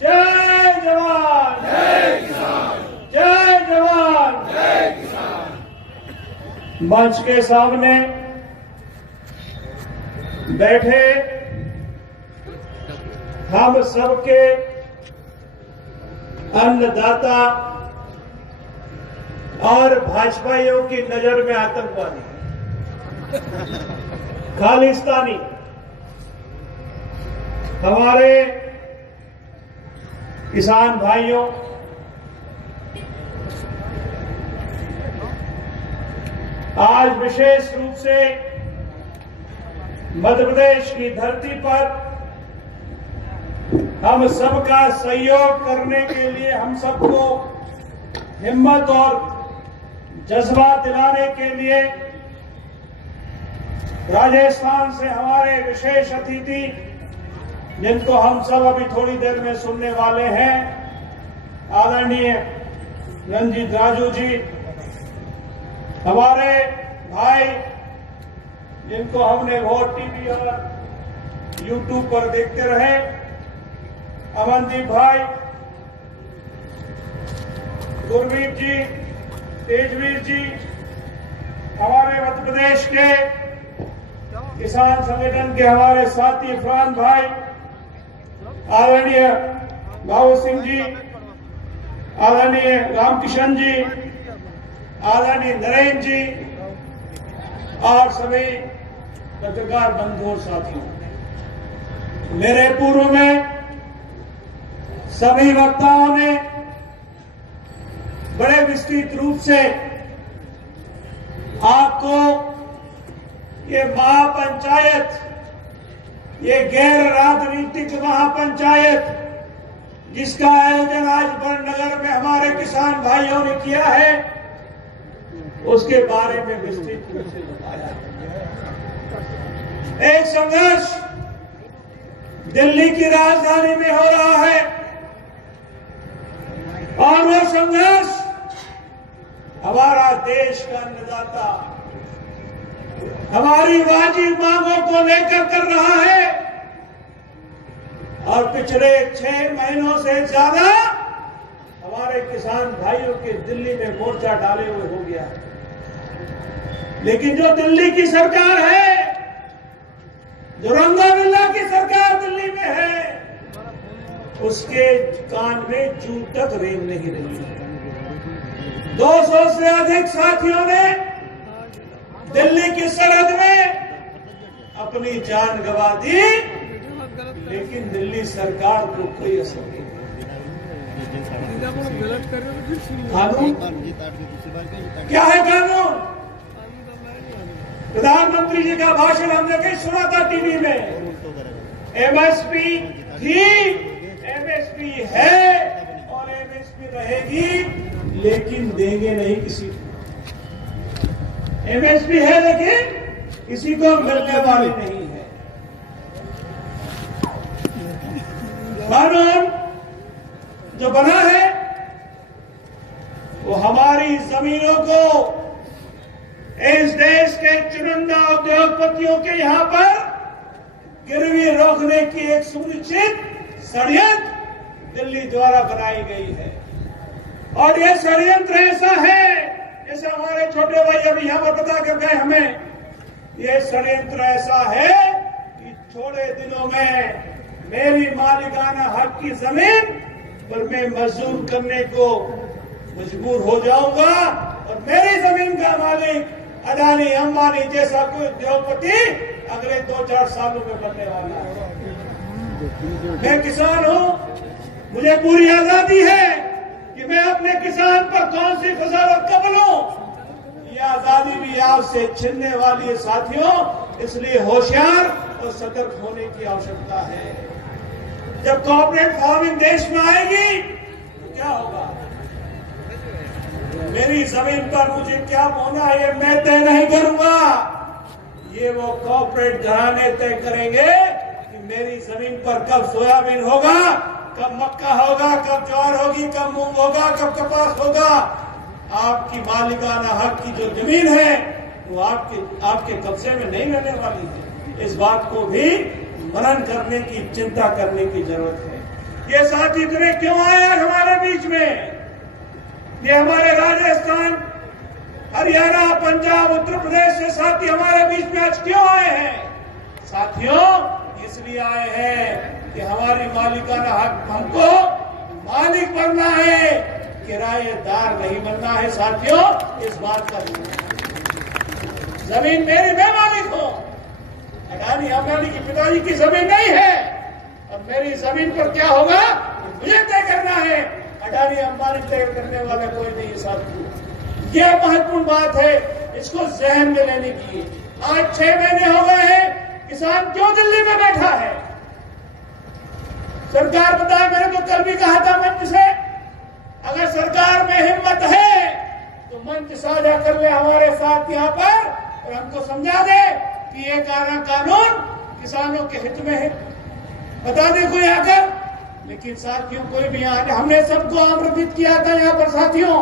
जय जवान, जय किसान, जय जवान, जय किसान। मंच के सामने बैठे हम सबके अन्नदाता और भाजपाइयों की नजर में आतंकवादी, खालिस्तानी हमारे किसान भाइयों, आज विशेष रूप से मध्य प्रदेश की धरती पर हम सबका सहयोग करने के लिए, हम सबको हिम्मत और जज्बा दिलाने के लिए राजस्थान से हमारे विशेष अतिथि, जिनको हम सब अभी थोड़ी देर में सुनने वाले हैं, आदरणीय रंजीत राजू जी, हमारे भाई जिनको हमने वोट टीवी और यूट्यूब पर देखते रहे, अमनदीप भाई, गुरमीत जी, तेजवीर जी, हमारे मध्य प्रदेश के किसान संगठन के हमारे साथी इरफान भाई, आदरणीय बाबू सिंह जी, आदरणीय रामकिशन जी, आदरणीय नरेंद्र जी और सभी पत्रकार बंधु और साथियों, मेरे पूर्व में सभी वक्ताओं ने बड़े विस्तृत रूप से आपको ये महापंचायत, ये गैर राजनीतिक महापंचायत जिसका आयोजन आज बड़नगर में हमारे किसान भाइयों ने किया है, उसके बारे में विस्तृत रूप से बताया। एक संघर्ष दिल्ली की राजधानी में हो रहा है और वो संघर्ष हमारा देश का अन्नदाता हमारी वाजिब मांगों को लेकर कर रहा है और पिछले 6 महीनों से ज्यादा हमारे किसान भाइयों के दिल्ली में मोर्चा डाले हुए हो गया है। लेकिन जो दिल्ली की सरकार है, जो रंगा बिल्ला की सरकार दिल्ली में है, उसके कान में जू तक रेंग नहीं रही है। 200 से अधिक साथियों ने दिल्ली की सरहद में अपनी जान गंवा दी, लेकिन दिल्ली सरकार को कोई असर नहीं। कानून क्या है? कानून, प्रधानमंत्री जी का भाषण हमने कहीं सुना था टीवी में, एमएसपी थी, एमएसपी है और एमएसपी रहेगी, लेकिन देंगे नहीं किसी को। एमएसपी है लेकिन किसी को मिलने वाली नहीं है। कानून जो बना है वो हमारी जमीनों को इस देश के चुनिंदा उद्योगपतियों के यहां पर गिरवी रोकने की एक सुनिश्चित षड्यंत्र दिल्ली द्वारा बनाई गई है। और यह षड्यंत्र ऐसा है, जैसे हमारे छोटे भाई अभी यहां पर बता कर गए हमें, यह षड्यंत्र ऐसा है कि थोड़े दिनों में मेरी मालिकाना हक की जमीन पर मैं मजदूर करने को मजबूर हो जाऊंगा और मेरी जमीन का मालिक अडानी अंबानी जैसा कोई उद्योगपति अगले 2-4 सालों में बनने वाला है। मैं किसान हूं, मुझे पूरी आजादी है कि मैं अपने किसान पर कौन सी फसल कब लूं। ये आजादी भी आपसे छिनने वाली है साथियों, इसलिए होशियार और सतर्क होने की आवश्यकता है। जब कॉर्पोरेट फार्मिंग देश में आएगी तो क्या होगा? मेरी जमीन पर मुझे क्या बोना है ये मैं तय नहीं करूंगा, ये वो कॉर्पोरेट घराने तय करेंगे कि मेरी जमीन पर कब सोयाबीन होगा, कब मक्का होगा, कब ज्वार होगी, कब मूंग होगा, कब कपास होगा। आपकी मालिकाना हक की जो जमीन है वो आपके कब्जे में नहीं रहने वाली है। इस बात को भी मनन करने की, चिंता करने की जरूरत है। ये साथी इतने क्यों आए आज हमारे बीच में? ये हमारे राजस्थान, हरियाणा, पंजाब, उत्तर प्रदेश से साथी हमारे बीच में आज क्यों आए हैं? साथियों, इसलिए आए हैं कि हमारी मालिकाना हक, हमको मालिक बनना है, किराएदार नहीं बनना है। साथियों, इस बात का जमीन मेरी, मैं मालिक हूं। अडानी अंबानी की पिताजी की जमीन नहीं है, और मेरी जमीन पर क्या होगा मुझे तय करना है। अडानी अंबानी तय करने वाला कोई नहीं। साथियों, यह महत्वपूर्ण बात है, इसको जहन में लेने की। आज 6 महीने हो गए हैं, किसान क्यों दिल्ली में बैठा है? सरकार बताए, मैंने तो कल भी कहा था मंच से, अगर सरकार में हिम्मत है तो मंच साझा कर ले हमारे साथ यहाँ पर, और हमको समझा दे कि ये कानून किसानों के हित में है। बता दे कोई आकर। लेकिन साथियों, कोई भी यहाँ, हमने सबको आमंत्रित किया था यहाँ पर। साथियों,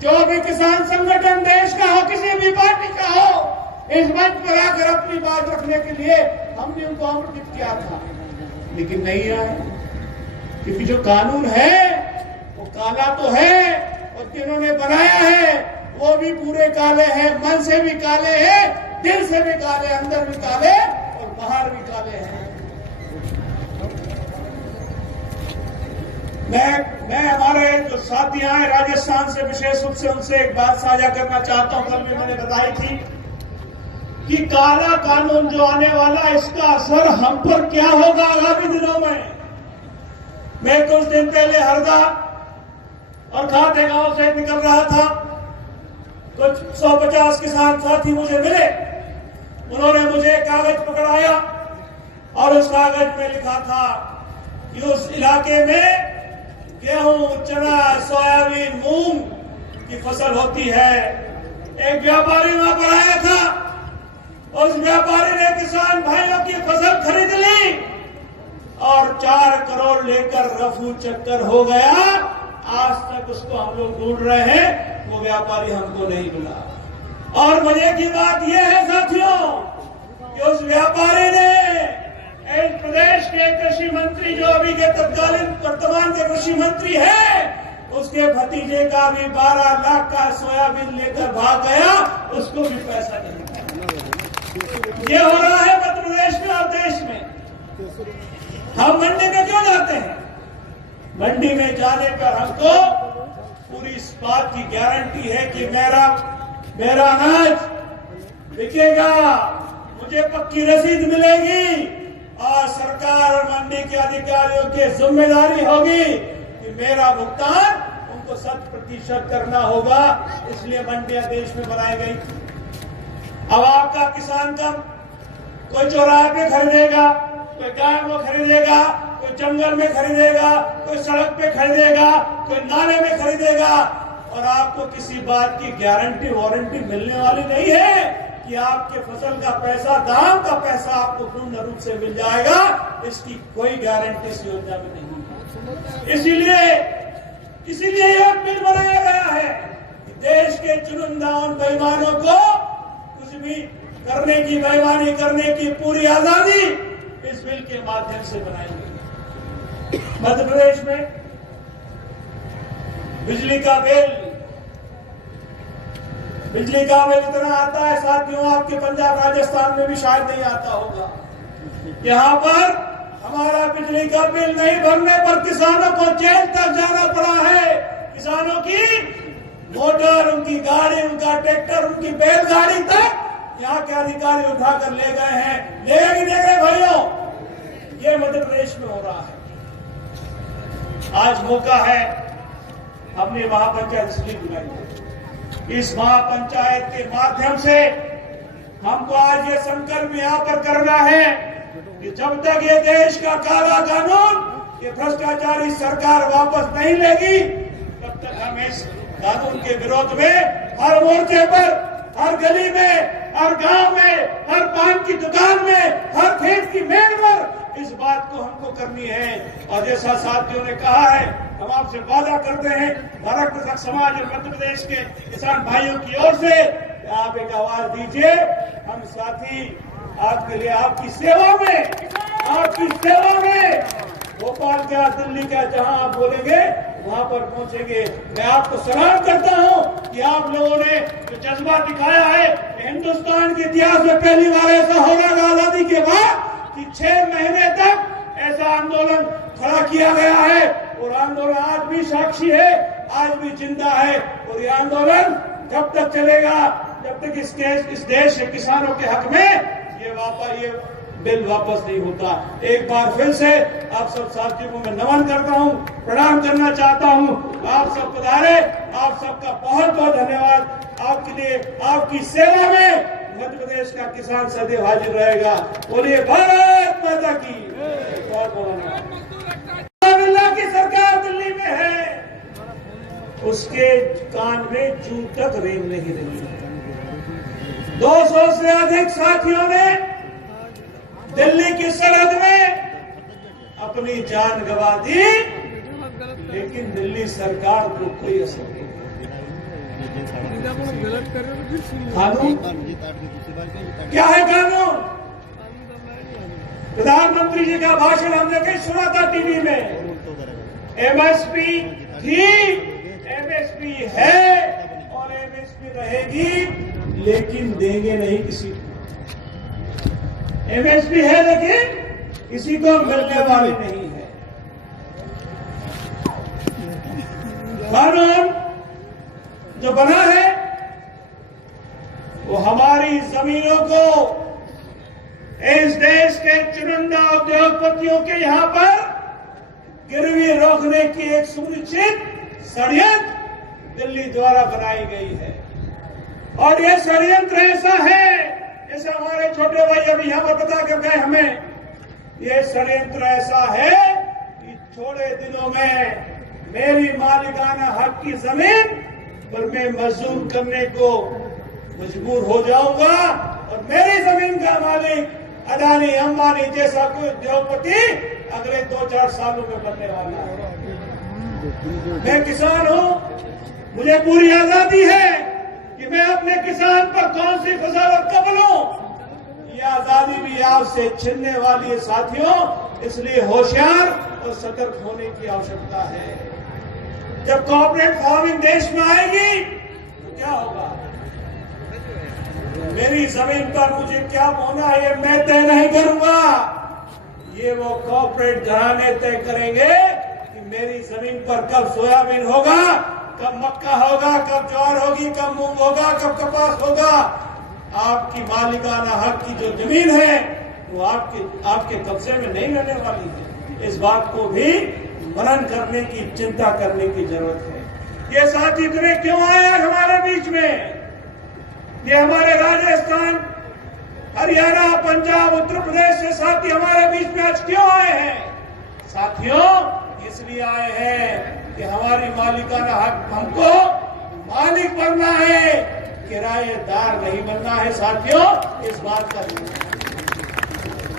जो भी किसान संगठन देश का हो, किसी भी पार्टी का हो, इस मंच पर आकर अपनी बात रखने के लिए हमने उनको आमंत्रित किया था, लेकिन नहीं आए। क्योंकि जो कानून है वो काला तो है, और जिन्होंने बनाया है वो भी पूरे काले हैं, मन से भी काले हैं, दिल से भी काले, अंदर भी काले और बाहर भी काले हैं। मैं हमारे जो साथी आए राजस्थान से, विशेष रूप से उनसे एक बात साझा करना चाहता हूं। कल भी मैंने बताई थी कि काला कानून जो आने वाला, इसका असर हम पर क्या होगा आगामी दिनों में। मैं कुछ दिन पहले हरदा और खाते गांव से निकल रहा था, कुछ 150 किसान साथी मुझे मिले। उन्होंने मुझे कागज पकड़ाया और उस कागज में लिखा था कि उस इलाके में गेहूं, चना, सोयाबीन, मूंग की फसल होती है। एक व्यापारी वहां पर आया था, उस व्यापारी ने किसान भाइयों की फसल खरीद ली और 4 करोड़ लेकर रफू चक्कर हो गया। आज तक उसको हम लोग ढूंढ रहे हैं, वो व्यापारी हमको नहीं मिला। और मजे की बात यह है साथियों कि उस व्यापारी ने इस प्रदेश के कृषि मंत्री, जो अभी के तत्कालीन वर्तमान के कृषि मंत्री हैं, उसके भतीजे का भी 12 लाख का सोयाबीन लेकर भाग गया, उसको भी पैसा नहीं मिला। ये हो रहा है मध्य प्रदेश में और देश में। हम मंडी में क्यों जाते हैं? मंडी में जाने पर हमको पूरी इस बात की गारंटी है कि मेरा अनाज बिकेगा, मुझे पक्की रसीद मिलेगी, और सरकार और मंडी के अधिकारियों की जिम्मेदारी होगी कि मेरा भुगतान उनको 100% करना होगा। इसलिए मंडियां देश में बनाई गई थी। अब आपका किसान कम, कोई चौराहे पे खरीदेगा, कोई गांव में खरीदेगा, कोई जंगल में खरीदेगा, कोई सड़क पे खरीदेगा, कोई नाले में खरीदेगा, और आपको किसी बात की गारंटी वारंटी मिलने वाली नहीं है कि आपके फसल का पैसा, दाम का पैसा आपको पूर्ण रूप से मिल जाएगा। इसकी कोई गारंटी इस योजना में नहीं है। इसीलिए यह बिल बनाया गया है कि देश के चुनिंदा उन बेईमानों को कुछ भी करने की, बेईमानी करने की पूरी आजादी इस बिल के माध्यम से बनाई गई। मध्य प्रदेश में बिजली का बिल इतना आता है साथियों, आपके पंजाब राजस्थान में भी शायद नहीं आता होगा। यहाँ पर हमारा बिजली का बिल नहीं भरने पर किसानों को जेल तक जाना पड़ा है। किसानों की मोटर, उनकी गाड़ी, उनका ट्रैक्टर, उनकी बैलगाड़ी तक यहाँ के अधिकारी उठाकर ले गए हैं। ले गए कि देख रहे भाइयों, ये मध्य प्रदेश में हो रहा है। आज मौका है, हमने महापंचायत इसलिए बुलाई है। इस महापंचायत के माध्यम से हमको आज ये संकल्प यहाँ पर करना है कि जब तक ये देश का काला कानून, ये भ्रष्टाचारी सरकार वापस नहीं लेगी, तब तक हम इस कानून के विरोध में हर मोर्चे पर, हर गली में, हर गांव में, हर पान की दुकान में, हर खेत की मेड़ पर इस बात को हमको करनी है। और जैसा साथियों ने कहा है, हम आपसे वादा करते हैं भारत कृषक समाज और मध्य प्रदेश के किसान भाइयों की ओर से, आप एक आवाज दीजिए। हम साथी आपके लिए, आपकी सेवा में आपकी सेवा में भोपाल का, दिल्ली का, जहां आप बोलेंगे वहां पर पहुंचेंगे। मैं आपको सलाम करता हूं कि आप लोगों ने जो जज्बा दिखाया है, हिंदुस्तान के इतिहास में पहली बार ऐसा हो रहा है आजादी के बाद कि 6 महीने तक ऐसा आंदोलन खड़ा किया गया है। और आंदोलन आज भी साक्षी है, आज भी जिंदा है। और ये आंदोलन जब तक चलेगा, जब तक इस देश के किसानों के हक में ये बिल वापस नहीं होता। एक बार फिर से आप सब साथियों को मैं नमन करता हूं, प्रणाम करना चाहता हूं। आप सब पधारे, आप सबका बहुत बहुत धन्यवाद। आपके लिए, आपकी सेवा में मध्य प्रदेश का किसान सदैव हाजिर रहेगा। बोलिए भारत माता की। बहुत बहुत धन्यवाद। की सरकार दिल्ली में है, उसके कान में जू तक रेंग नहीं रही है। 200 से अधिक साथियों ने दिल्ली की सरहद में अपनी जान गंवा दी, लेकिन दिल्ली सरकार को कोई असर नहीं। कानून क्या है? कानून, प्रधानमंत्री जी का भाषण हमने कहीं सुना था टीवी में। एमएसपी थी, एमएसपी है और एमएसपी रहेगी, लेकिन देंगे नहीं किसी को। एमएसपी है लेकिन किसी को मिलने वाली नहीं है। कानून जो बना है वो हमारी जमीनों को इस देश के चुनिंदा उद्योगपतियों के यहां पर गिरवी रोकने की एक सुनिश्चित षड्यंत्र दिल्ली द्वारा बनाई गई है। और यह षड्यंत्र ऐसा है, जैसे हमारे छोटे भाई अभी यहां पर बता कर गए हमें, यह षड्यंत्र ऐसा है कि थोड़े दिनों में मेरी मालिकाना हक की जमीन पर मैं मजदूर करने को मजबूर हो जाऊंगा और मेरी जमीन का मालिक अडानी अंबानी जैसा कोई उद्योगपति अगले 2-4 सालों में बनने वाला है। मैं किसान हूं, मुझे पूरी आजादी है कि मैं अपने किसान पर कौन सी फसल और कब लूं। ये आजादी भी आपसे छिनने वाली है साथियों, इसलिए होशियार और सतर्क होने की आवश्यकता है। जब कॉर्पोरेट फार्मिंग देश में आएगी तो क्या होगा? मेरी जमीन पर मुझे क्या बोना है ये मैं तय नहीं करूंगा, ये वो कॉर्पोरेट घराने तय करेंगे कि मेरी जमीन पर कब सोयाबीन होगा, कब मक्का होगा, कब ज्वार होगी, कब मूंग होगा, कब कपास होगा। आपकी मालिकाना हक की जो जमीन है वो आपके कब्जे में नहीं रहने वाली है। इस बात को भी मनन करने की, चिंता करने की जरूरत है। ये साथी इतने क्यों आए हमारे बीच में? ये हमारे राजस्थान, हरियाणा, पंजाब, उत्तर प्रदेश से साथी हमारे बीच में आज क्यों आए हैं? साथियों, इसलिए आए हैं कि हमारी मालिकाना हक, हमको मालिक बनना है, किराएदार नहीं बनना है। साथियों, इस बात का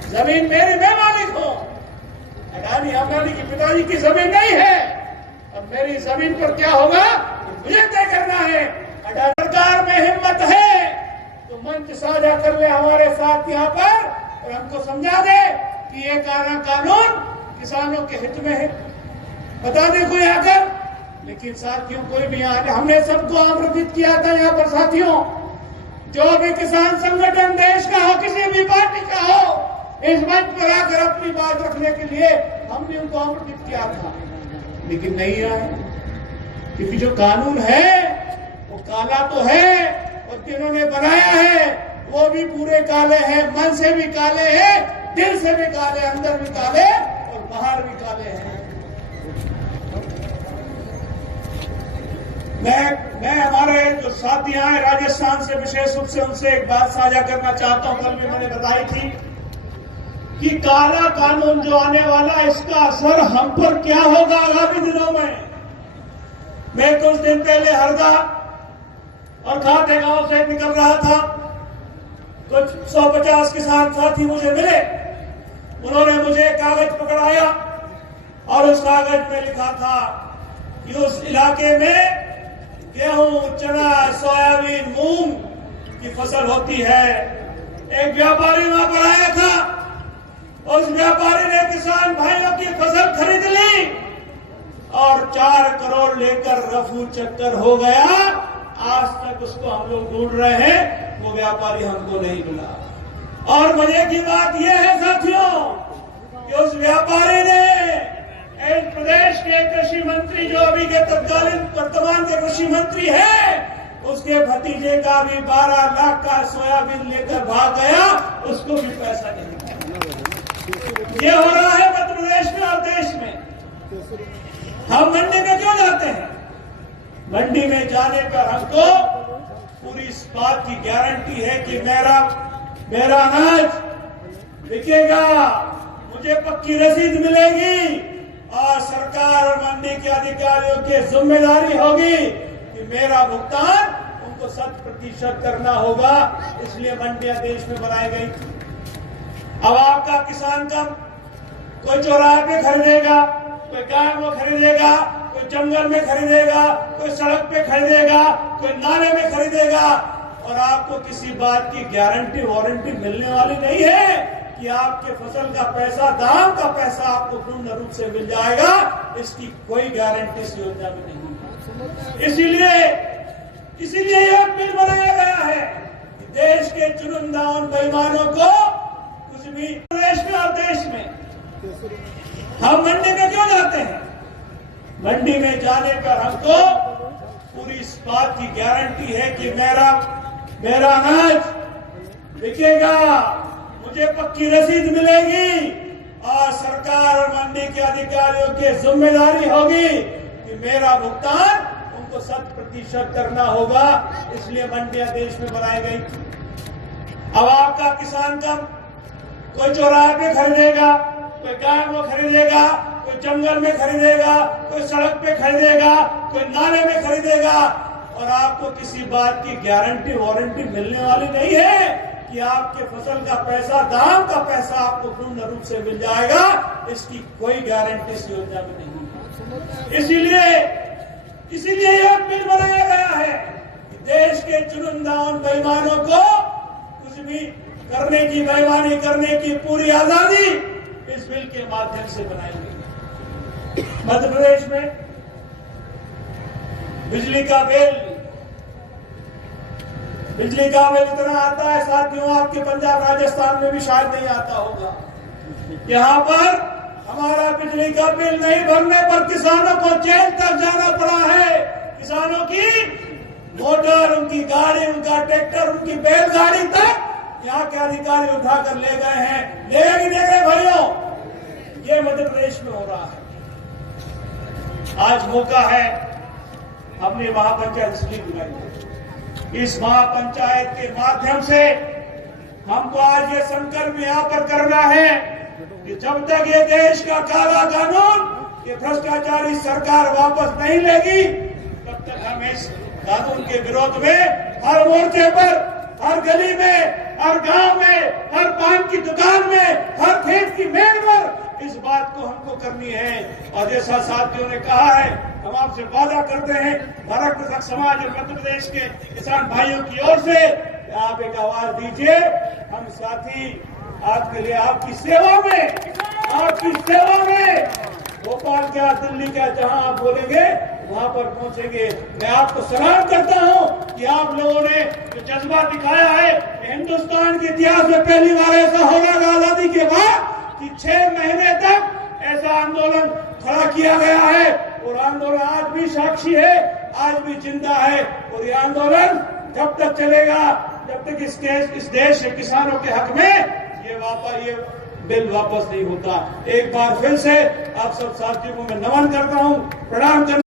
जमीन मेरी, मैं मालिक हूं। अडानी अंबानी की पिताजी की जमीन नहीं है और मेरी जमीन पर क्या होगा मुझे तय करना है। अडानी सरकार में हिम्मत है तो मंच साझा कर ले हमारे साथ यहाँ पर और हमको समझा दे कि ये कानून किसानों के हित में है। बता दे कोई आकर, लेकिन साथियों कोई भी यहाँ, हमने सबको आमंत्रित किया था यहाँ पर। साथियों, जो भी किसान संगठन देश का हो, किसी भी पार्टी का हो, इस मंच पर आकर अपनी बात रखने के लिए हमने उनको आमंत्रित किया था, लेकिन नहीं आए। क्योंकि जो कानून है वो काला तो है और जिन्होंने बनाया है वो भी पूरे काले हैं, मन से भी काले हैं, दिल से भी काले, अंदर भी काले और बाहर भी काले हैं। मैं हमारे जो साथी आए राजस्थान से, विशेष रूप से उनसे एक बात साझा करना चाहता हूं। कल भी मैंने बताई थी कि काला कानून जो आने वाला, इसका असर हम पर क्या होगा आगामी दिनों में। मैं कुछ दिन पहले हरदा और खाते गांव से निकल रहा था, कुछ 150 किसान साथी मुझे मिले। उन्होंने मुझे कागज पकड़ाया और उस कागज में लिखा था कि उस इलाके में गेहूं, चना, सोयाबीन, मूंग की फसल होती है। एक व्यापारी वहां पर आया था, उस व्यापारी ने किसान भाइयों की फसल खरीद ली और 4 करोड़ लेकर रफू चक्कर हो गया। आज तक उसको हम लोग ढूंढ रहे हैं, वो व्यापारी हमको नहीं मिला। और मजे की बात यह है साथियों कि उस व्यापारी ने एक प्रदेश के कृषि मंत्री, जो अभी के तत्कालीन वर्तमान के कृषि मंत्री है, उसके भतीजे का भी 12 लाख का सोयाबीन लेकर भाग गया, उसको भी पैसा नहीं मिला। ये हो रहा है मध्य प्रदेश में और देश में। हम मंडी में क्यों जाते हैं? मंडी में जाने पर हमको पूरी इस बात की गारंटी है कि मेरा अनाज बिकेगा, मुझे पक्की रसीद मिलेगी और सरकार और मंडी के अधिकारियों की जिम्मेदारी होगी कि मेरा भुगतान उनको 100% करना होगा। इसलिए मंडियां देश में बनाई गई। अब आपका किसान कब कोई चौराहे पे खरीदेगा, कोई गाय में खरीदेगा, कोई जंगल में खरीदेगा, कोई सड़क पे खरीदेगा, कोई नाले में खरीदेगा, और आपको किसी बात की गारंटी वारंटी मिलने वाली नहीं है कि आपके फसल का पैसा, दाम का पैसा आपको पूर्ण रूप से मिल जाएगा। इसकी कोई गारंटी इस योजना में नहीं है। इसीलिए यह बिल बनाया गया है कि देश के चुनिंदा उन बेईमानों को कुछ भी प्रदेश में और देश में। हम मंडी में क्यों जाते हैं? मंडी में जाने पर हमको पूरी इस बात की गारंटी है कि मेरा अनाज बिकेगा, मुझे पक्की रसीद मिलेगी और सरकार और मंडी के अधिकारियों की जिम्मेदारी होगी कि मेरा भुगतान उनको 100% करना होगा। इसलिए मंडियां देश में बनाई गई। अब आपका किसान कब कोई चौराहे पे खरीदेगा, कोई गाय में खरीदेगा, कोई जंगल में खरीदेगा, कोई सड़क पे खरीदेगा, कोई नाले में खरीदेगा, और आपको किसी बात की गारंटी वारंटी मिलने वाली नहीं है कि आपके फसल का पैसा, दाम का पैसा आपको पूर्ण रूप से मिल जाएगा। इसकी कोई गारंटी इस योजना में नहीं है। इसीलिए यह बिल बनाया गया है कि देश के चुनिंदा उन बेईमानों को कुछ भी करने की, बेईमानी करने की पूरी आजादी इस बिल के माध्यम से बनाई गई। मध्य प्रदेश में बिजली का बिल इतना आता है साथियों, आपके पंजाब राजस्थान में भी शायद नहीं आता होगा। यहाँ पर हमारा बिजली का बिल नहीं भरने पर किसानों को जेल तक जाना पड़ा है। किसानों की मोटर, उनकी गाड़ी, उनका ट्रैक्टर, उनकी बैलगाड़ी तक यहाँ के अधिकारी उठाकर ले गए हैं। ले गए भाइयों, ये मध्य प्रदेश में हो रहा है। आज मौका है, हमने महापंचायत इसलिए बुलाई है। इस महापंचायत के माध्यम से हमको आज ये संकल्प यहाँ पर करना है कि जब तक ये देश का काला कानून, ये भ्रष्टाचारी सरकार वापस नहीं लेगी, तब तक हम इस कानून के विरोध में हर मोर्चे पर, हर गली में, हर गांव में, हर पान की दुकान में, हर खेत की मेड़ पर इस बात को हमको करनी है। और जैसा साथियों ने कहा है, हम आपसे वादा करते हैं भारत कृषक समाज और मध्य प्रदेश के किसान भाइयों की ओर से, आप एक आवाज दीजिए। हम साथी आपके लिए, आपकी सेवा में भोपाल क्या, दिल्ली क्या, जहां आप बोलेंगे वहां पर पहुंचेंगे। मैं आपको सलाम करता हूं कि आप लोगों ने जो जज्बा दिखाया है, हिंदुस्तान के इतिहास में पहली बार ऐसा हो रहा है आजादी के बाद कि 6 महीने तक ऐसा आंदोलन खड़ा किया गया है। और आंदोलन आज भी साक्षी है, आज भी जिंदा है। और ये आंदोलन जब तक चलेगा, जब तक इस देश के किसानों के हक में ये बिल वापस नहीं होता। एक बार फिर से आप सब साथियों को मैं नमन करता हूं, प्रणाम करता हूं।